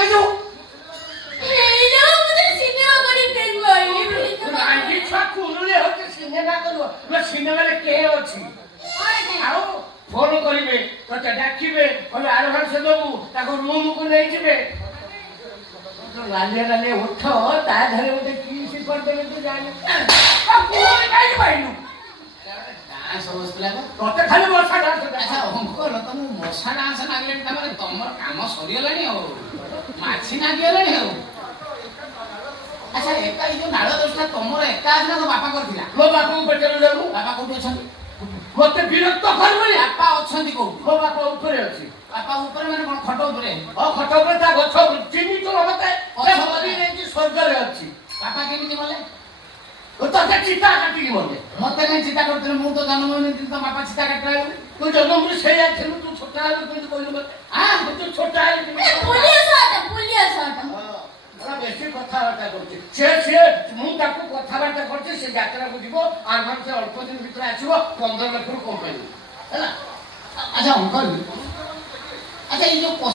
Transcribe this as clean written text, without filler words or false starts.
ଲାଗିଛୁ ସିନେମାରେ କିଏ ଅଛି ଆଉ ଫୋନ କରିବେ ତତେ ଡାକିବେ କହିବେ ଆଡଭାନ୍ସ ଦବୁ ତାକୁ ରୁମକୁ ନେଇଯିବେ ଲାଲିଆ ଲାଲିଆ ଉଠ ତା ଧରେ ଗୋଟେ କିସ କରିଦେବେ ତୁ ଜାଣି ପାଇଲୁ ତତେ ଖାଲି ମଶା ଡାନ୍ସ ଅଙ୍କଲ ତମକୁ ମଶା ଡାନ୍ସ ନାଗିଲାଣି ତାମାନେ ତମର କାମ ସରିଗଲାଣି ଆଉ ମାଛି ନାଗିଗଲାଣି ଆଉ ଆଚ୍ଛା ଏକା ଏଇ ଯୋଉ ନାଳ ଦୋଷଟା ତମର ଏକା ଅଛି ନା ତୋ ବାପା କରିଥିଲା ମୋ ବାପାଙ୍କୁ ପଚାରୁ ଯାଉ ବାପା କୋଉଠି ଅଛନ୍ତି ମତେ ବିରକ୍ତ କରିବନି ବାପା ଅଛନ୍ତି କୋଉଠି ମୋ ବାପା ଉପରେ ଅଛି ବାପା ଉପରେ ମାନେ କଣ ଖଟ ଉପରେ ଖଟ ଉପରେ ତା ଗଛ ଚିହ୍ନିଛୁ ମତେ ଯାଇଛି ସ୍ୱର୍ଗରେ ଅଛି ବାପା କେମିତି ଗଲେ ତତେ ଚିତା କାଟିକି ମତେ ମତେ କାହିଁ ଚିତା କରୁଥିଲେ ମୁଁ ତ ଜନ୍ମ ନେଇଥିଲି ତ ବାପା ଚିତା କାଟିଲା ତୁ ଜନ୍ମରୁ ସେଇଆ ଥିଲୁ ତୁ ଛୋଟ ହେଲୁ କେମିତି କହିଲୁ ମତେ ତୁ ଛୋଟ ହେଲୁ ବେଶୀ କଥାବାର୍ତ୍ତା କରୁଛି ସିଏ ମୁଁ ତାକୁ କଥାବାର୍ତ୍ତା କରୁଛି ସେ ଯାତ୍ରାକୁ ଯିବ ଆଡଭାନ୍ସ ଅଳ୍ପ ଦିନ ଭିତରେ ଆସିବ 15 ଲକ୍ଷରୁ କମ ପାଇବ ହେଲା ଆଚ୍ଛା ଅଙ୍କଲ ଆଚ୍ଛା ଏଇ ଯୋଉ